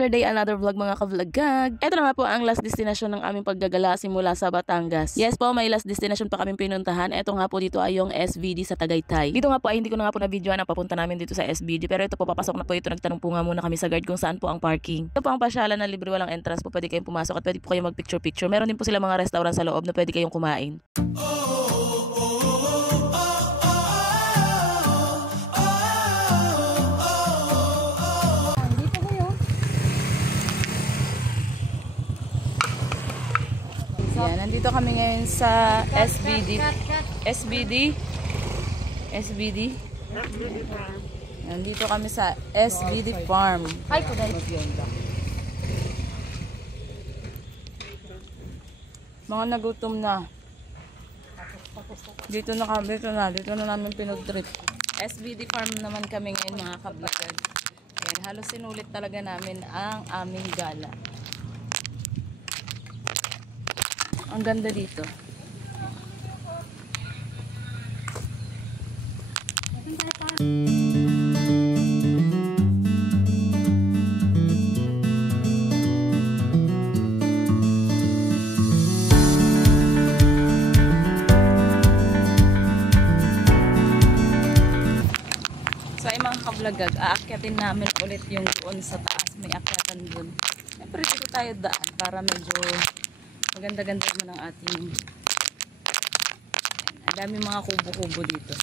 Another day, another vlog mga ka-vloggag. Ito na nga po ang last destination ng aming paggagala simula sa Batangas. Yes po, may last destination pa kaming pinuntahan. Ito nga po dito ay yung SVD sa Tagaytay. Dito nga po ay hindi ko na nga po na-videoan ang papunta namin dito sa SVD. Pero ito po, papasok na po ito. Nagtanong po nga muna kami sa guard kung saan po ang parking. Ito po ang pasyalan na libre, walang entrance po. Pwede kayong pumasok at pwede po kayong mag-picture-picture. Meron din po sila mga restaurant sa loob na pwede kayong kumain. Yan, nandito kami ngayon sa SVD. SVD. Nandito kami sa SVD Farm. Hi po dahil. Mga nagutom na. Dito na namin pinag-trip. SVD Farm naman kami ngayon mga ka-vlogger. Yan, halos sinulit talaga namin ang aming gala. Ang ganda dito. So ay mga ka-vlogag, aakyatin namin ulit yung doon sa taas. May akyatan doon. Siyempre dito tayo daan para medyo maganda-ganda naman ang ating. Ang dami mga kubo-kubo dito.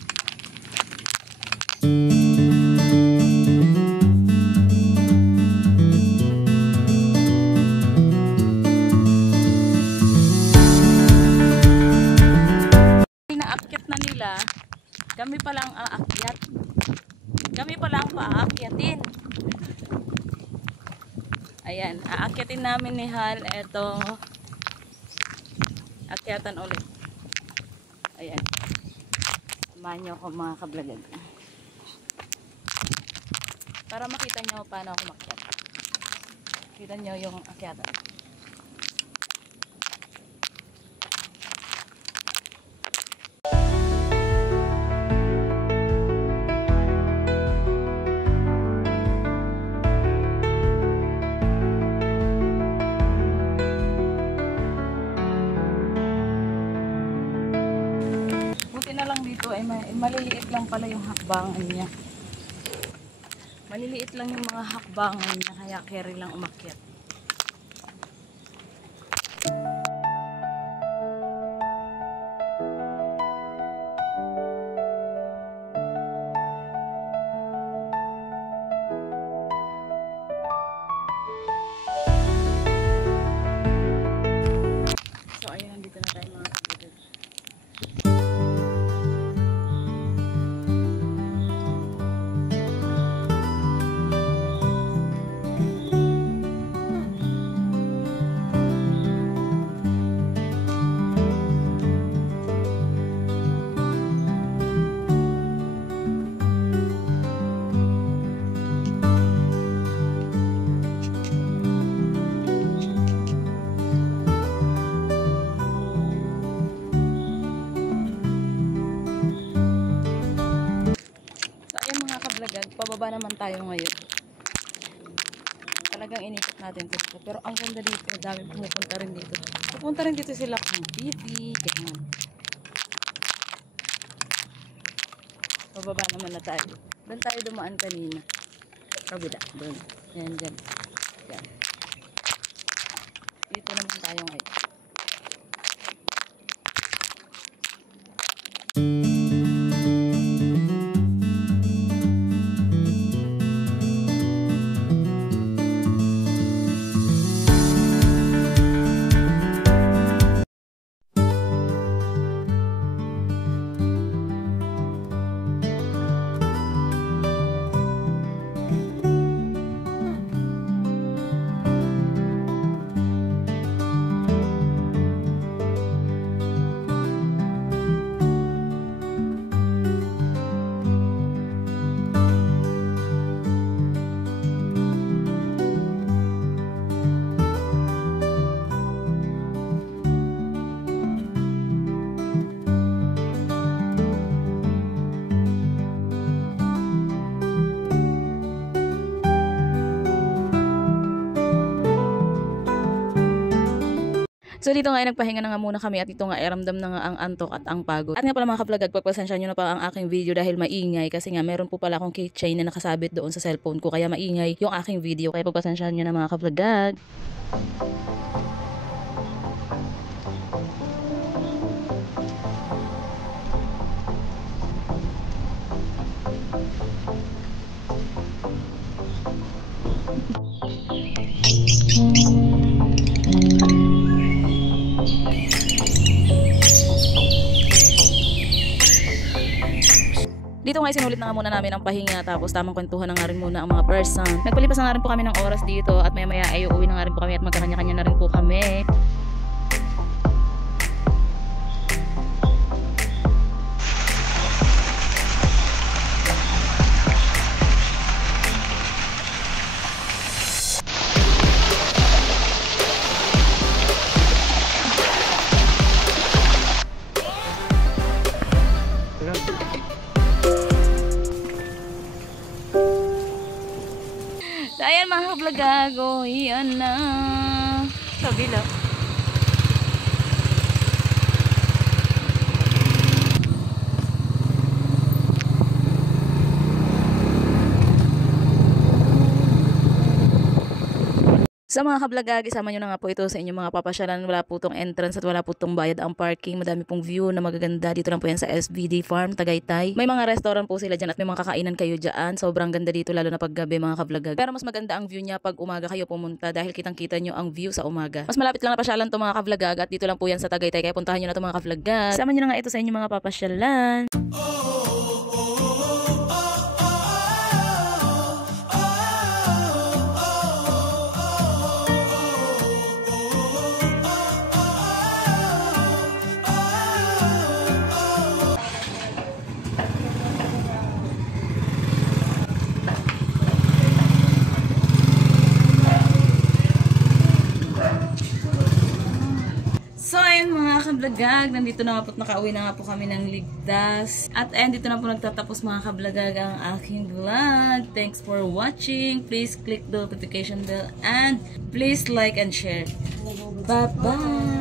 Inaakyat na nila, kami pa lang aakyat. Kami pa lang paakyatin. Ayan, aakyatin namin ni Hal eto. Akyatan ulit. Ayan. Samahan nyo ako mga ka-vlogag. Para makita nyo paano ako makyat. Kita nyo yung akyatan. Maliliit lang pala yung hakbangan niya. Maliliit lang yung mga hakbangan niya, kaya carry lang umakyat. So ayun, nandito na tayo mga kapatid. Pababa naman tayo ngayon. Talagang inikot natin dito. Pero ang ganda dito, dami pumupunta rin dito. Pupunta rin dito sila kung TV, ganyan. Pababa naman na tayo. Doon tayo dumaan kanina. Kabila, doon. Yan, dyan. Yan. Dito naman tayo ngayon. So dito nga ay nagpahinga na nga muna kami at ito nga ay ramdam na nga ang antok at ang pagod. At nga pala mga ka-vlogag, pagpasensya nyo na pa ang aking video dahil maingay kasi nga meron po pala akong keychain na nakasabit doon sa cellphone ko kaya maingay yung aking video. Kaya pagpasensya nyo na mga ka-vlogag. Dito nga sinulit na nga muna namin ang pahinga tapos tamang kwentuhan na nga rin muna ang mga person. Nagpalipas na nga rin po kami ng oras dito at maya maya ay uuwi na nga rin po kami at magkakanya-kanya na rin po kami. So, ayan mga ka-vlogago, iyan na. Kabila. Sa mga ka-vlogag, isama nyo na nga po ito sa inyong mga papasyalan. Wala po tong entrance at wala po tong bayad ang parking. Madami pong view na magaganda. Dito lang po yan sa SVD Farm, Tagaytay. May mga restaurant po sila dyan at may mga kakainan kayo dyan. Sobrang ganda dito lalo na pag gabi mga ka-vlogag. Pero mas maganda ang view niya pag umaga kayo pumunta dahil kitang-kita nyo ang view sa umaga. Mas malapit lang na pasyalan to mga ka-vlogag at dito lang po yan sa Tagaytay. Kaya puntahan nyo na to mga ka-vlogag. Isama nyo na nga ito sa inyong mga papasyalan. So ayun mga ka-vlogag, nandito na nga po, nakauwi na nga po kami ng ligtas. At ayun, dito na po nagtatapos mga ka-vlogag ang aking vlog. Thanks for watching. Please click the notification bell and please like and share. Bye-bye!